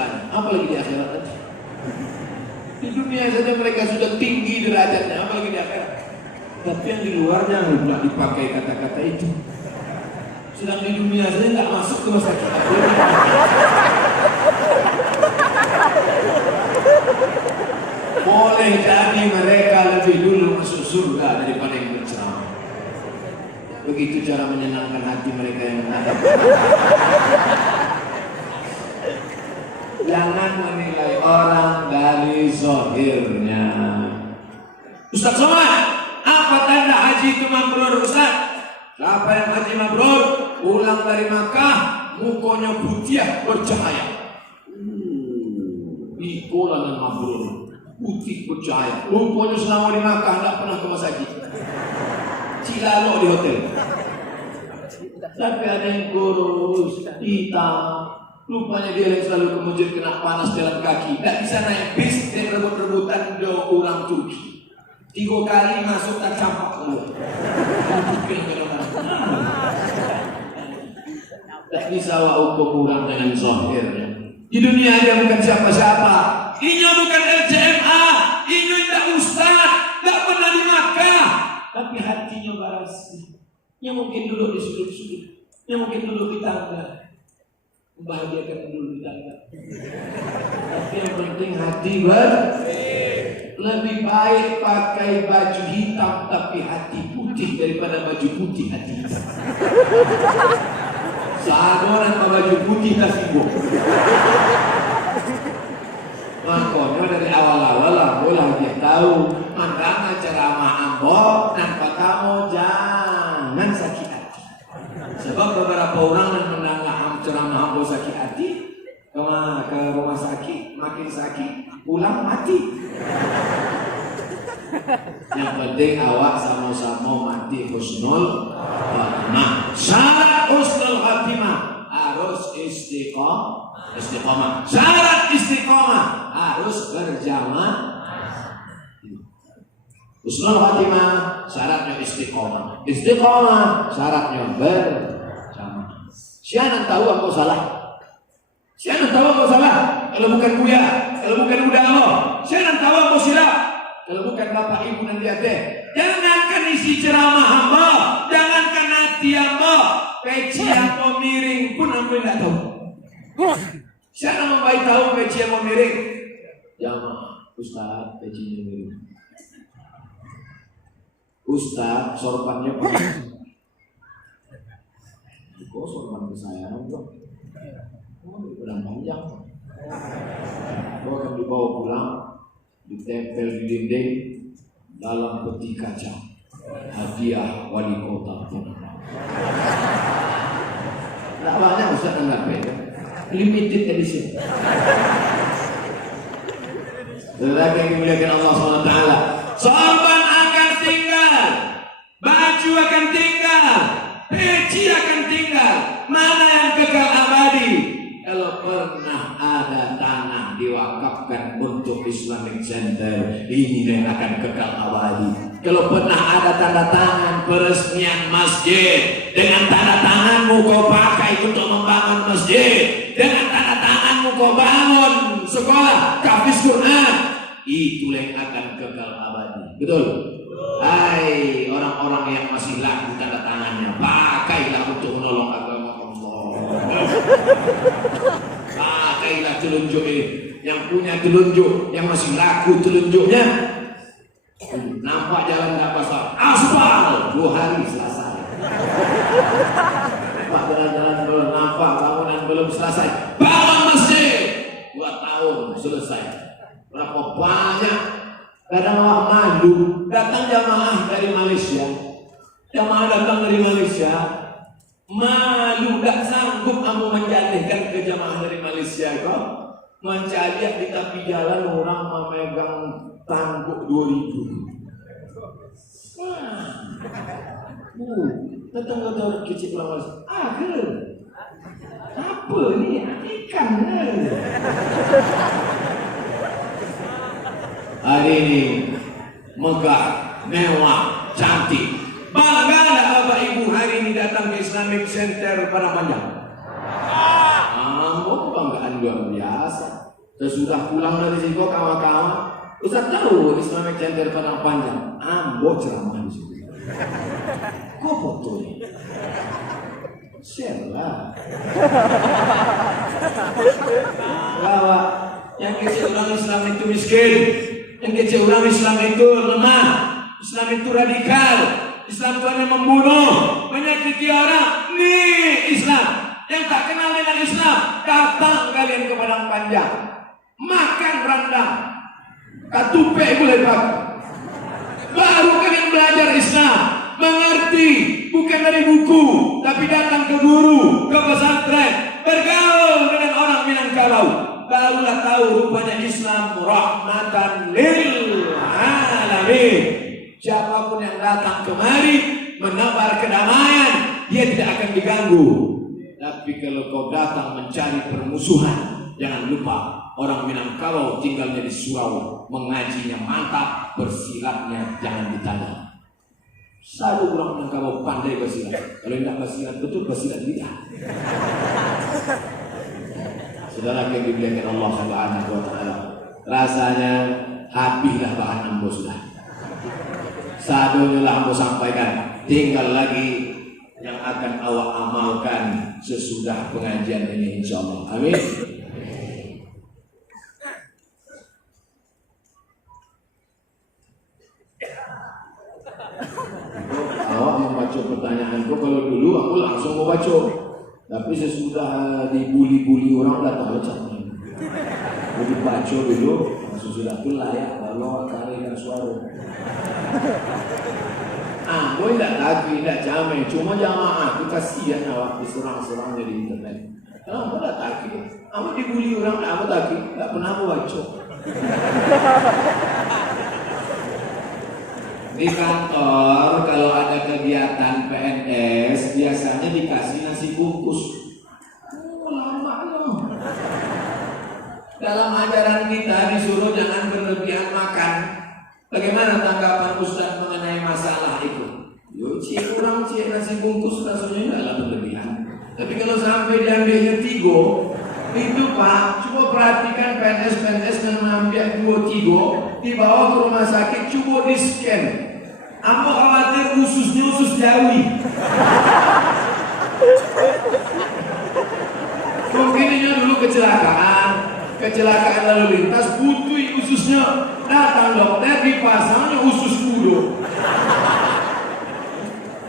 surganya, apalagi di akhirat nanti. Di dunia saja mereka sudah tinggi derajatnya, apalagi di akhirat. Tapi yang di luar jangan pula dipakai kata-kata itu. Sedang di dunia saja nggak masuk ke masa kita. Boleh jadi mereka lebih dulu masuk surga daripada yang berceramah. Begitu cara menyenangkan hati mereka yang menghadap. Jangan menilai orang dari zahirnya. Ustaz Somad, apa tanda haji itu mabrur, Ustaz? Siapa yang haji mabrur, pulang dari Makkah, mukanya putih bercahaya. Itulah yang mabrur, putih bercahaya. Rupanya selama di Makkah tidak pernah ke masjid. Cilalo di hotel. Tapi ada yang kurus, hitam. Rupanya dia yang selalu kemudian kena panas jalan kaki. Tak bisa naik bis dan rebut-rebutan do orang Turki. 3 kali masuk tak campak dulu. Tak bisa wa ukur orang dengan zahirnya. Di dunia dia bukan siapa-siapa. Ini bukan LCMA. Ini tidak ustaz. Tak pernah di Makkah. Tapi hatinya baras. Yang mungkin duduk di sudut-sudut. Yang mungkin duduk di tangga. Membahagiakan dulu di tangga. Tapi yang penting hati bersih. Lebih baik pakai baju hitam tapi hati putih daripada baju putih hati hitam. Seadoran baju putih tak sibuk. Makanya dari awal-awal lah dia tahu mandang ceramah ambo tanpa kamu jangan sakit hati. Sebab beberapa orang yang mendengar ceramah ambo sakit hati ke rumah sakit makin sakit pulang mati. Yang penting awak sama-sama mati husnul khatimah. Syarat husnul khatimah harus istiqomah. Syarat istiqomah harus berjamaah. Husnul khatimah syaratnya istiqomah. Istiqomah syaratnya berjamaah. Siapa tahu aku salah? Siapa tahu aku salah? Kalau bukan kuya, kalau bukan udah Allah, siapa tahu aku silap? Kalau bukan bapak ibu nanti ada. Jangankan isi ceramah hamba, jangankan hati hamba, peci yang mau miring pun hamba tidak tahu. Siapa mau baik tahu peci yang mau miring? Jamaah, Ustaz, pecinya miring. Ustaz, sorbannya panas. Kok sorban ke saya? Oh, kurang panjang. Kau akan dibawa pulang, ditempel di dinding dalam peti kaca. Hadiah wali kota Purna. Tak banyak Ustaz anggap ya. Limited edition. Lagi yang dimuliakan Allah SWT. Sorban akan tinggal, baju akan tinggal, peci akan tinggal. Mana yang kekal abadi? Kalau pernah ada tanah diwakafkan untuk Islamic Center, ini yang akan kekal abadi. Kalau pernah ada tanda tangan peresmian masjid, dengan tanda tanganmu kau pakai untuk membangun masjid, dengan tanda tanganmu kau bangun sekolah, tahfiz Quran, itu yang akan kekal abadi. Betul? Hai orang-orang yang masih laku tanda tangannya, pakailah untuk menolong agama Allah. Pakailah telunjuk ini. Yang punya telunjuk, yang masih laku telunjuknya, nampak jalan tak pasal, aspal 2 hari selesai. Nampak jalan-jalan belum nampak, bangunan belum selesai, bangun masjid 2 tahun selesai. Berapa banyak? Kadang awak malu, datang jamaah dari Malaysia. Jamaah datang dari Malaysia, malu, tak sanggup kamu menjadikan ke jamaah dari Malaysia kok. Mencari di tepi jalan orang memegang tangguk 2.000. Tetangga orang kecil Malaysia. Apa ni? Ikan hari ini megah, mewah, cantik. Bangga tak Bapak Ibu hari ini datang ke Islamic Center Padang Panjang? Kebanggaan luar biasa. Sesudah pulang dari situ kawan-kawan, Ustaz tahu Islamic Center Padang Panjang, ambo ceramah di situ. Kok fotonya? Share lah. Bahwa yang kecil orang Islam itu miskin, yang kecil orang Islam itu lemah, Islam itu radikal, Islam itu hanya membunuh, menyakiti orang. Nih Islam. Yang tak kenal dengan Islam, datang kalian ke Padang Panjang, makan rendang, katupe boleh pakai. Baru kalian belajar Islam, mengerti, bukan dari buku, tapi datang ke guru, ke pesantren, bergaul dengan orang Minangkabau. Barulah tahu rupanya Islam rahmatan lil alamin. Siapapun yang datang kemari menebar kedamaian, dia tidak akan diganggu. Tapi kalau kau datang mencari permusuhan, jangan lupa orang Minangkabau tinggalnya di surau, mengajinya mantap, bersilatnya jangan ditanya. Satu orang Minangkabau pandai bersilat. Kalau tidak bersilat betul, bersilat lidah. Saudara yang dimuliakan Allah Subhanahu wa taala, rasanya habislah bahan ambo sudah. Sadonya lah ambo sampaikan, tinggal lagi yang akan awak amalkan sesudah pengajian ini insyaallah. Amin. Awak membaca pertanyaanku, kalau dulu aku langsung mau baca. Tapi sesudah dibuli-buli orang datang macam ni. Jadi baca dulu, sesudah tu layak baru tarik suara. Boleh tak lagi, tak jamin. Cuma jamaah tu kasihan awak diserang-serang di internet. Kenapa tak lagi? Awak dibuli orang, tak lagi, tak pernah baca. Di kantor kalau ada kegiatan PNS biasanya dikasih nasi bungkus. Lama loh. Dalam ajaran kita disuruh jangan berlebihan makan. Bagaimana tanggapan Ustaz mengenai masalah itu? Yo, kurang nasi bungkus rasanya enggak berlebihan. Tapi kalau sampai diambilnya 3, itu Pak, coba perhatikan PNS yang mengambil 2-3 dibawa ke rumah sakit, coba di scan. Aku khawatir ususnya usus Jawi. Mungkin ini dulu kecelakaan lalu lintas, butuh ususnya, datang dokter dipasangnya usus kudo.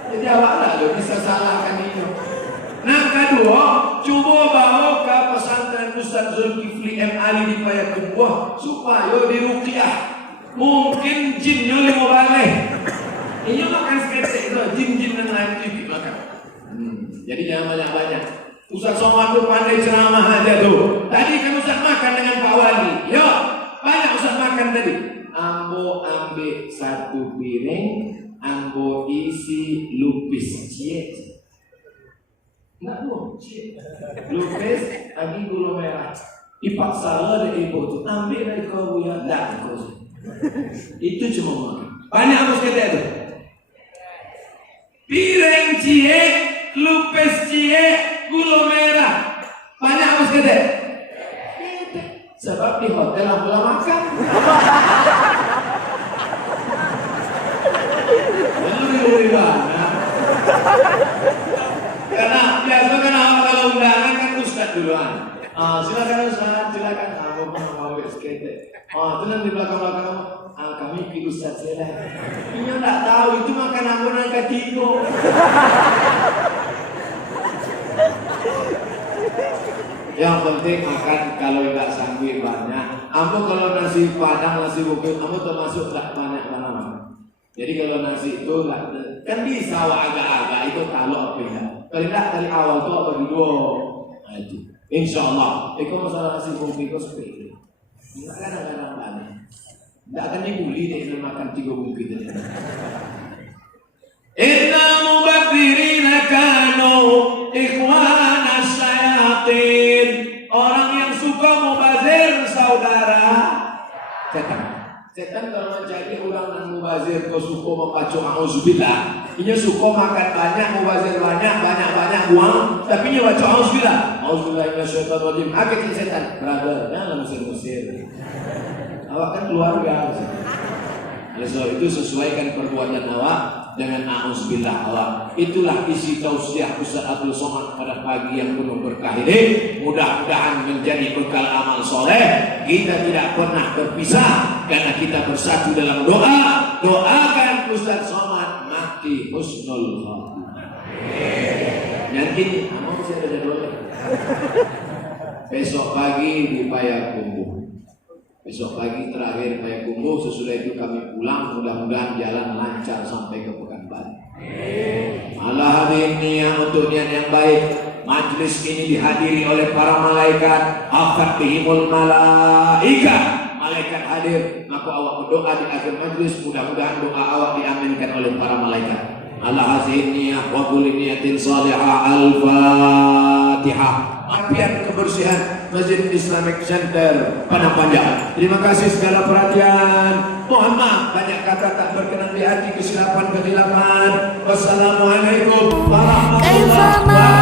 Jadi awak tak bisa salahkan itu. Nah kedua, coba bawa ke pesantren Ustaz Zulkifli M. Ali di Payakumbuh supaya diruqyah. Mungkin jinnya 5 balik. Ini makan seketik itu, jin-jin yang lain itu makan. Jadi jangan banyak-banyak. Ustaz Somad itu pandai ceramah aja tuh. Tadi kan Ustaz makan dengan Pak Wali. Yo, banyak Ustaz makan tadi. Ambo ambil 1 piring, ambo isi lupis cie. Enggak dong, cie. Lupis, lagi gula merah. Dipaksa dari ibu tuh, ambil dari kau ya, enggak kau. Itu cuma makan. Banyak harus kita itu. Piring cie, lupis cie, gula merah. Banyak harus kita. Sebab di hotel aku makan. Lebih mana? Karena biasa kan kalau undangan kan Ustaz duluan. Silakan Ustaz, silakan. Aku mau skate. Itu nanti belakang-belakang kami pergi Ustaz saya. Ini tak tahu itu makan aku naik tiga. Yang penting makan kalau tidak sanggup banyak. Aku kalau nasi padang, nasi bukit, aku termasuk tak banyak mana. Jadi kalau nasi itu enggak, kan bisa agak-agak itu kalau apa ya. Kalau tidak dari awal itu apa dulu. Nah itu. Insyaallah. Itu masalah nasi bukit itu seperti itu. Enggak kadang-kadang banyak. Tidak akan dibuli dengan makan 3 bukit itu. Inna mubadirina kanu ikhwana syayatin. Orang yang suka mubazir saudara setan. Setan kalau menjadi orang yang mubazir kau suka membaca auzubillah, Ini suka makan banyak, mubazir banyak, banyak buang, tapi dia baca auzubillah. Auzubillah minasyaitonirrajim. Akil setan. Brother, jangan musir-musir. Awak kan keluarga. Oleh sebab itu sesuaikan perbuatan awak dengan auzubillah awak. Itulah isi tausiah Ustaz Abdul Somad pada pagi yang penuh berkah ini. Mudah-mudahan menjadi bekal amal soleh. Kita tidak pernah berpisah karena kita bersatu dalam doa. Doakan Ustaz Somad mati husnul khatimah. Nanti kamu masih ada jadwalnya. Besok pagi di Payakumbuh. Besok pagi terakhir Payakumbuh. Sesudah itu kami pulang. Mudah-mudahan jalan lancar sampai ke Pekanbaru. Allah hadirin niat untuk niat yang baik. Majlis ini dihadiri oleh para malaikat. Afat bihimul malaikat. Malaikat hadir. Maka awak berdoa di akhir majlis. Mudah-mudahan doa awak diaminkan oleh para malaikat. Allah hadirin niat wa kulli niyatin salihah. Al-Fatihah. Apian kebersihan Masjid Islamic Center Padang Panjang. Terima kasih segala perhatian. Mohon maaf banyak kata tak berkenan di hati, kesilapan. Wassalamualaikum warahmatullahi wabarakatuh.